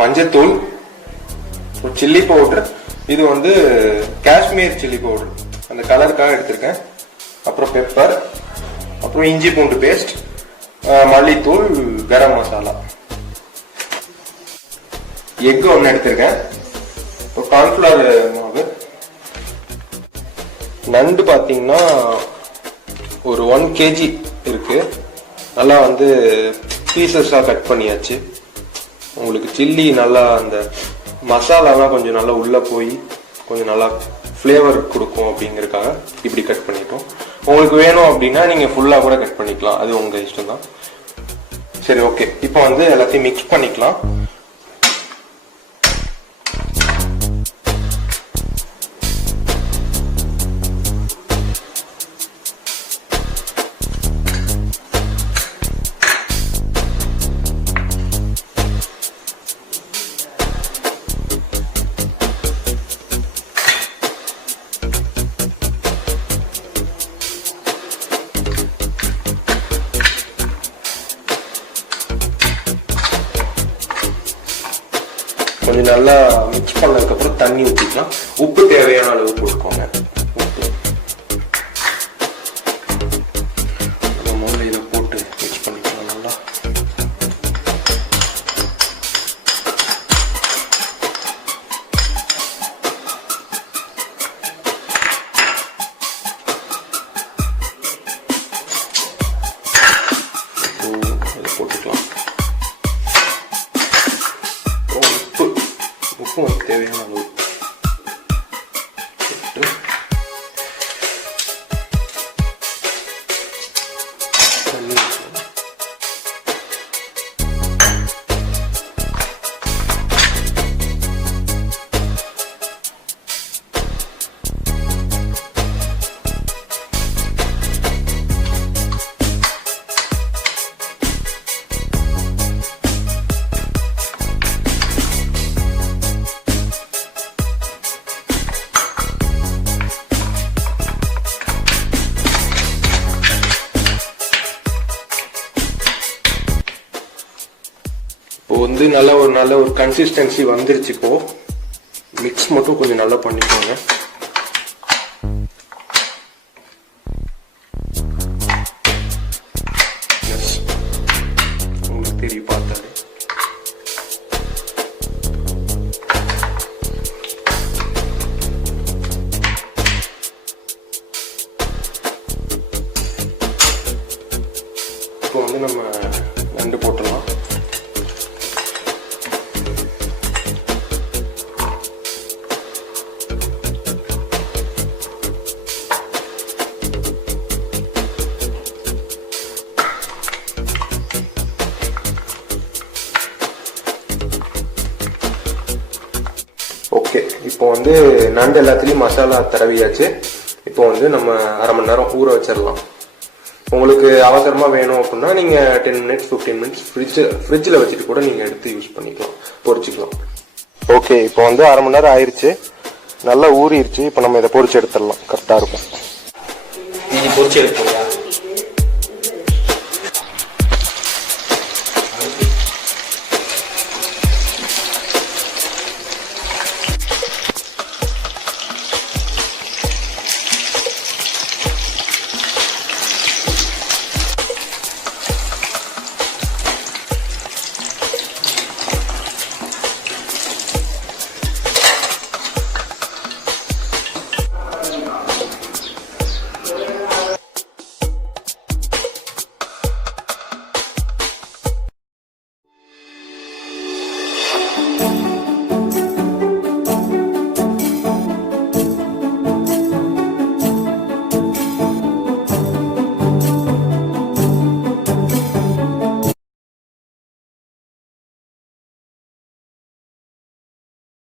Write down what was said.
மஞ்சத்தூள், chilli powder, இது வந்து காஷ்மீர் சில்லி பவுடர், அந்த கலருக்காக எடுத்திருக்கேன். அப்புறம் பெப்பர், அப்புறம் இஞ்சி பூண்டு பேஸ்ட், மல்லித்தூள், கரம் மசாலா, எக் ஒன்று எடுத்திருக்கேன். இப்போ கார்ன்ஃபிளவர் மாவு, நண்டு பார்த்தீங்கன்னா ஒரு 1 kg இருக்கு. நல்லா வந்து பீசஸாக கட் பண்ணியாச்சு. உங்களுக்கு சில்லி நல்லா அந்த மசாலாலாம் கொஞ்சம் நல்லா உள்ளே போய் கொஞ்சம் நல்லா ஃப்ளேவர் கொடுக்கும் அப்படிங்கிறதுக்காக இப்படி கட் பண்ணிட்டோம். உங்களுக்கு வேணும் அப்படின்னா நீங்கள் ஃபுல்லாக கூட கட் பண்ணிக்கலாம், அது உங்கள் இஷ்டம் தான். சரி, ஓகே. இப்போ வந்து எல்லாத்தையும் மிக்ஸ் பண்ணிக்கலாம். கொஞ்சம் நல்லா மிக்ஸ் பண்ணதுக்கு அப்புறம் தண்ணி ஊற்றிக்கலாம். உப்பு தேவையான அளவு போட்டுக்கோங்க. உப்பு முதல்ல இதை போட்டு மிக்ஸ் பண்ணிக்கலாம் நல்லா. இதை போட்டுக்கலாம். உப்பு தேவையான அளவு வந்து நல்ல ஒரு கன்சிஸ்டன்சி வந்துருச்சு. இப்போ மிக்ஸ் மட்டும் கொஞ்சம் நல்லா பண்ணிக்கோங்க. உங்களுக்கு தெரியும் பார்த்தாரு. இப்போ வந்து நம்ம நண்டு போட்டுடலாம். ஓகே, இப்போ வந்து நண்டு எல்லாத்துலேயும் மசாலா தடவியாச்சு. இப்போ வந்து நம்ம 1/2 மணி நேரம் ஊற வச்சிடலாம். உங்களுக்கு அவசரமா வேணும் அப்படின்னா நீங்க 10 minutes 15 minutes ஃப்ரிட்ஜில் வச்சுட்டு கூட நீங்க எடுத்து யூஸ் பண்ணிக்கலாம், பொரிச்சுக்கலாம். ஓகே, இப்போ வந்து 1/2 மணி நேரம் ஆயிடுச்சு, நல்லா ஊறிடுச்சு. இப்போ நம்ம இதை பொரிச்சு எடுத்துடலாம், கரெக்டாக இருக்கும். நீங்க பொரிச்சு எடுத்துக்கலாம்.